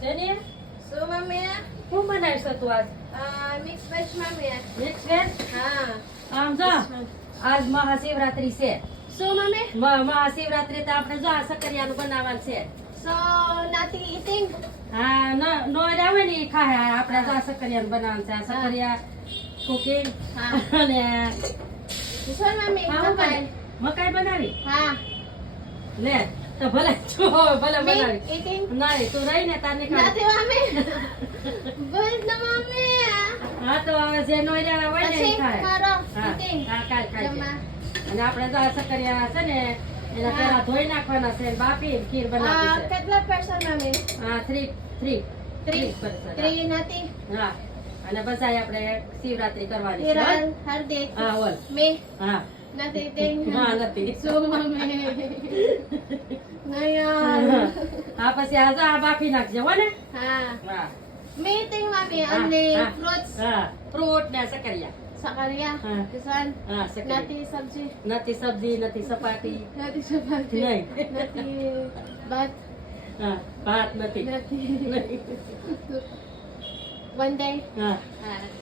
શેની? શું મમ્મી? શું બનાવીશ તું આજ? Mix veg mummy. Mix veg? હા. આમ જો આજ મહાશિવરાત્રી છે. શું મમ્મી? મહાશિવરાત્રી તો આપણે જો આ સકરિયાનું બનાવવાનું છે. So nothing eating? હા નો આવે ને ઈ ખાય. આપણે તો આ સકરિયાનું બનાવવાનું છે. આ સકરિયા કુકિંગ હા. અને This one mummy. હા, Makain. મકાઈ બનાવી હા. લે તો ભલે ભલે Me બનાવી. eating? નહીં તું રહી ને તાર ની ખાય. Nothing mummy. But no mummy. હા તો હવે જે નોયરા હોય ને ઈ પછી ખાય. મારો હા eating. હા ખાય ખાય જમવા. અને આપણે તો આ સકરિયા છે ને એના પેલા ધોઈ નાખવાના છે બાફી ખીર બનાવી છે. કેટલા person mummy? હા 3 Three. person. Three nothing. હા અને બસ આપણે શિવરાત્રી કરવાની છે. Hiral, Hardik. હા બોલ. Me. હા Nothing eating. હા નથી. So mummy. Ngayon. હા પછી આ જો આ બાફી નાખજે હો ને. હા. હા Me eating mummy. હા, Only હા. fruits. હા ફ્રૂટ ને સકરિયા. Sakaria. હા. This one. હા સકરિયા. Nati sabji. નથી સબ્જી નથી સપાટી Nati chapati. નહીં. Nati bhat. હા ભાત નથી Nati. નહીં. One day. હા Ah.